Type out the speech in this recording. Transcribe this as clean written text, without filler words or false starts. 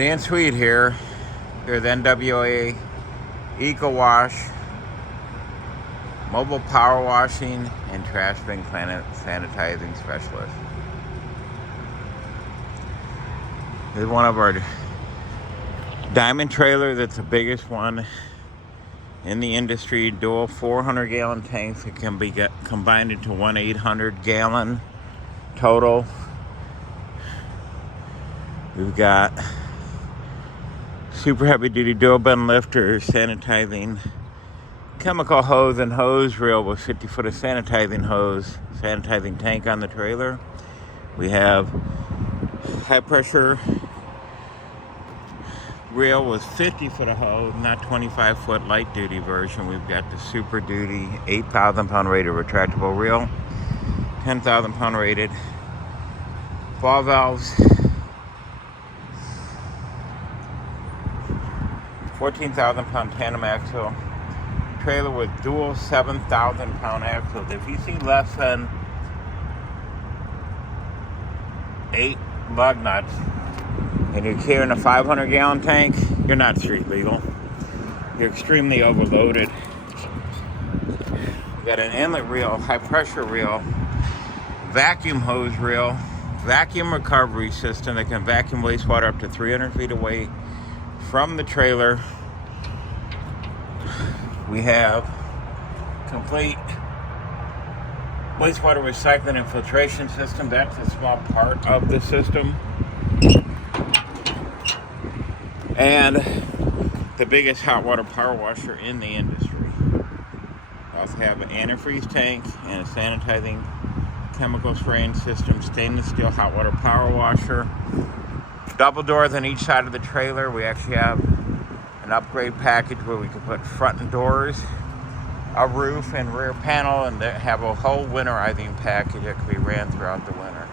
Dan Sweet here. Here's NWA Eco Wash, mobile power washing and trash bin sanitizing specialist. This is one of our diamond trailers. That's the biggest one in the industry. Dual 400-gallon tanks that can be combined into one 800-gallon total. We've got super heavy duty dual bin lifters, sanitizing chemical hose and hose reel with 50 foot of sanitizing hose, sanitizing tank on the trailer. We have high pressure reel with 50 foot of hose, not 25 foot light duty version. We've got the super duty 8,000 pound rated retractable reel, 10,000 pound rated ball valves, 14,000 pound tandem axle trailer with dual 7,000 pound axles. If you see less than 8 lug nuts and you're carrying a 500-gallon tank, you're not street legal. You're extremely overloaded. We got an inlet reel, high pressure reel, vacuum hose reel, vacuum recovery system that can vacuum wastewater up to 300 feet away from the trailer. We have complete wastewater recycling and filtration system. That's a small part of the system. And the biggest hot water power washer in the industry. We also have an antifreeze tank and a sanitizing chemical spraying system, stainless steel hot water power washer. Double doors on each side of the trailer. We actually have an upgrade package where we can put front doors, a roof and rear panel, and have a whole winterizing package that can be ran throughout the winter.